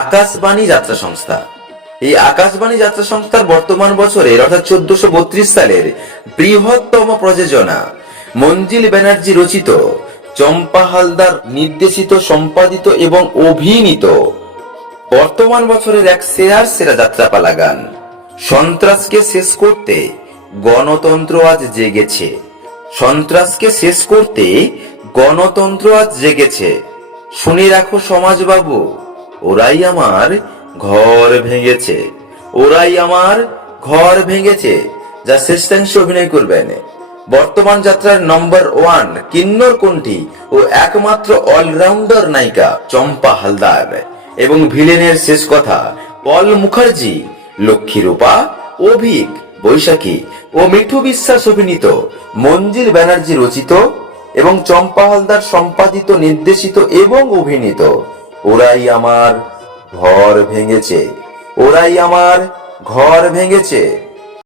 আকাশবাণী যাত্রা সংস্থা। এই আকাশবাণী যাত্রা সংস্থার বর্তমান বছরের, অর্থাৎ চোদ্দশো বত্রিশ সালের বৃহত্তম প্রযোজনা, মঞ্জিল ব্যানার্জি রচিত, চম্পা হালদার নির্দেশিত, সম্পাদিত এবং অভিনীত। বর্তমান বছরের এক সেরার সেরা যাত্রাপালা গান, সন্ত্রাসকে শেষ করতে গণতন্ত্র আজ জেগেছে। সন্ত্রাসকে শেষ করতে গণতন্ত্র আজ জেগেছে। শুনে রাখো সমাজবাবু। ওরাই আমার ঘর ভেঙেছে। ওরাই আমার ঘর ভেঙেছে, যা শেষাংশে অভিনয় করবেন। বর্তমান যাত্রার নম্বর ওয়ান কিন্নর কণ্ঠী ও একমাত্র অলরাউন্ডার নায়িকা চম্পা হালদার। এবং ভিলেনের শেষ কথা, পল মুখার্জি লক্ষ্মী রূপা অভিক, বৈশাখী ও মিঠু বিশ্বাস অভিনীত, মঞ্জিল ব্যানার্জি রচিত এবং চম্পা হালদার সম্পাদিত, নির্দেশিত এবং অভিনীত। ওরাই আমার ঘর ভেঙেছে ওরাই আমার ঘর ভেঙেছে।